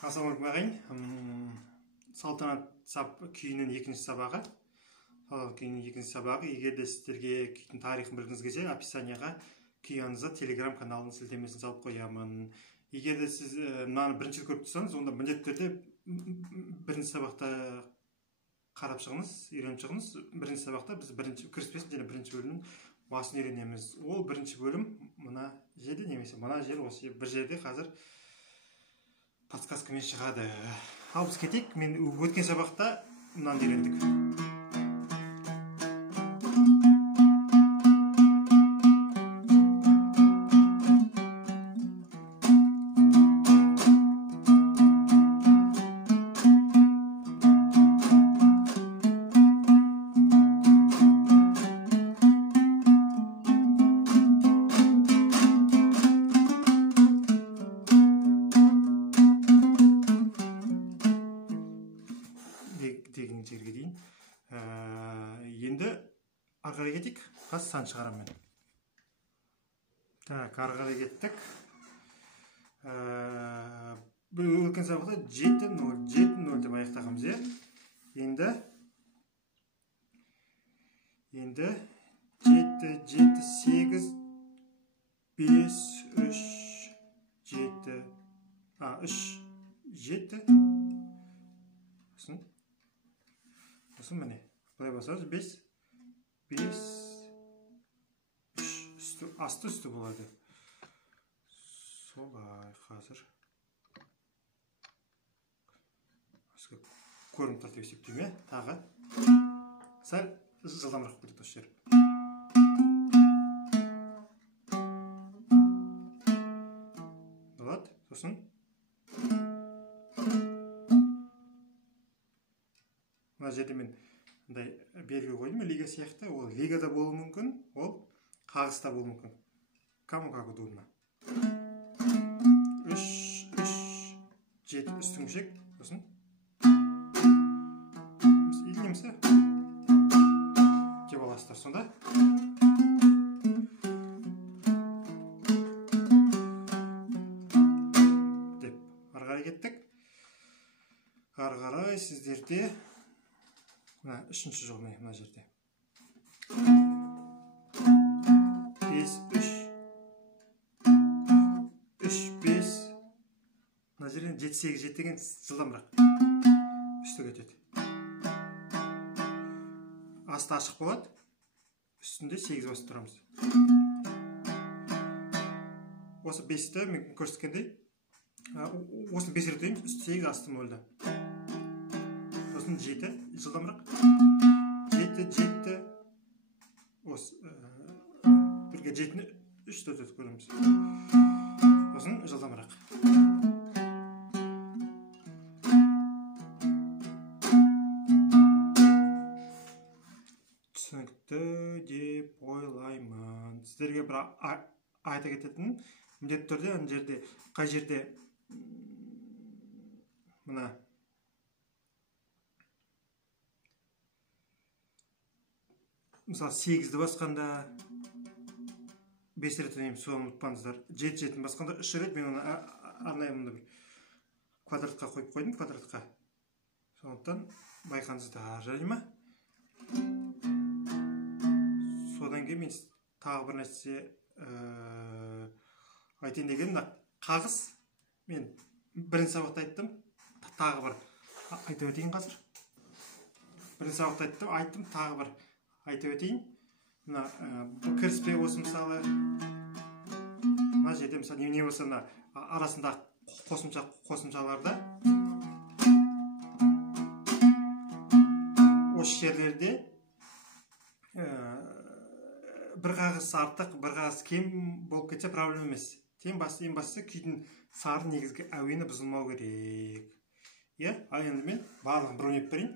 Ассалаумағалейкум ағайын. Салтанат күйінің екінші сабағы. Егер де сіздерге күйдің тарихын білгіңіз келсе, описанияға күй аңызы телеграм каналының сілтемесін салып қоямын. Егер де сіз мынаны бірінші көріп тұрсаңыз, онда міндетті түрде бірінші сабақта қарап шығыңыз, үйреніп шығыңыз. Бірінші сабақта біз кіріспесін және бірінші бөлімнің басын үйренеміз. Ол бірінші бөлім мына жерде немесе мына жер осы бір жерде қазір подсказкамен шығады. Ал біз кетейік. Мен өткен сабақта мынаны үйрендік. Деген жерге дейін. Енді арқаға кетейік. Қаз сан шығарам мен. Так, арқаға кеттік. Өткен сабақта 7-0 деп аяқтағанбыз, е? Енді 7-7-8 5 3 7 3 7 Осың мәне. Бұлай басамыз 5 3 асты үсті болады. Солай қазір. Көрініп тартып есептейме. Тағы. Сәл жылдамырақ көрдік осы жер. Болады. Сосын. Мына жерде мен белгі қойдым, лига сияқты. Ол лигада болуы мүмкін, ол қағыста болуы мүмкін. Кому как удобно. 3 7 үстіңшек. Сосын. Или немесе деп аласыздар сонда. Деп ары кеттік. Ары қарай сіздерде үшінші жол мына жерде. 5 3 5 мына жерден 7-8 деген жылдамырақ үсті кетеді. Асты ашық болады. Үстінде 8 басып тұрамыз. Осы 5-ті мен көрсеткендей. Осыны 5 рет дейміз. Үсті 8, асты 0-да. Сосын 7 жылдамырақ. 7 осы бірге 7-ні 3-ті өтеді көреміз. Сосын жылдамырақ. Түсінікті деп ойлаймын. Сіздерге бір айта кететін міндетті түрде ана жерде қай жерде мына мысалы 8-ді басқанда 5 рет өтейміз, соны ұмытпаңыздар. 7-7-ні басқанда 3 рет мен оны арнайы бір квадратқа қойып қойдым, квадратқа. Сондықтан байқаңыздар, жарай ма? Содан кейін мен тағы бір нәрсе айтайын деген, қағыс мен бірінші сабақта айттым, тағы бір айтып өтейін қазір. Бірінші сабақта айттым, тағы бір айтып өтейін. Мына кіріспе осы мысалы, мына жерде мысалы не болса арасында қосымшаларда осы жерлерде бір қағыз артық, бір қағыз кем болып кетсе проблема емес. Ең бастысы күйдің сарын негізгі әуені бұзылмау керек. Ал енді мен барлығын бір ойнап берейін.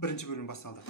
Бірінші бөлім басталды.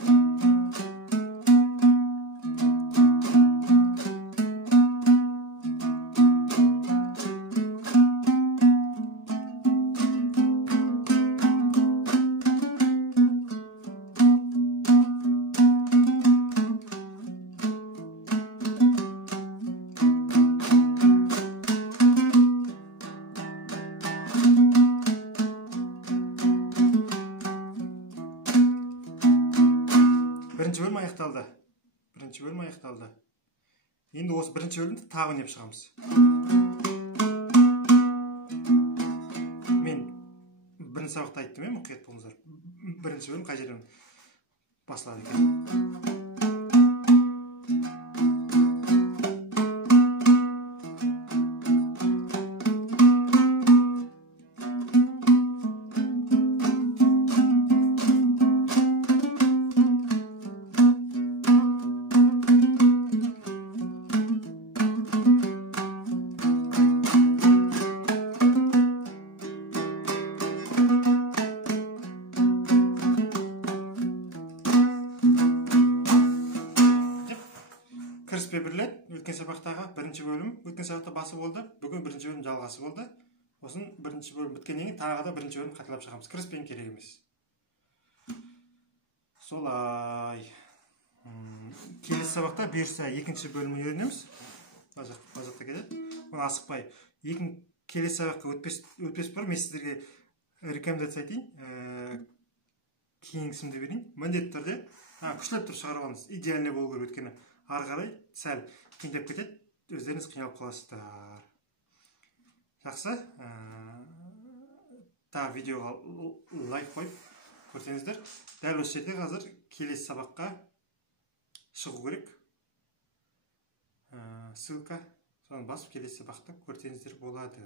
аяқталды. Бірінші бөлім аяқталды. Енді осы бірінші бөлімді тағы ойнап шығамыз. Мен бірінші сабақта айттым, мұқият болыңыздар. Бірінші бөлім қай жерден басылады екен. Кіріспе бірлет, өткен сабақтағы бірінші бөлім, өткен сабақта басы болды, бүгін бірінші бөлім жалғасы болды. Осын бірінші бөлім біткеннен кейін тағы да бірінші бөлім қайталап шығамыз. Кіріспен керек емес. Солай. Келесі сабақта бұйырса екінші бөлімін үйренеміз. Базақта келеді. Оны асықпай. Келесі сабаққа өтпес бұрын мен сіздерге рекомендация айтайын. Кеңесімді берейін. Міндетті түрде күштілеп тұрып шығарып алыңыз. Идеальный болу керек, өйткені ары қарай сәл қиындап кетеді, өздеріңіз қиналып қаласыздар. Жақсы. Тағы видеоға лайк қойып көрсеңіздер. Дәл осы жерде қазір келесі сабаққа шығу керек. Ссылка, соны басып келесі сабақта көрсеңіздер болады.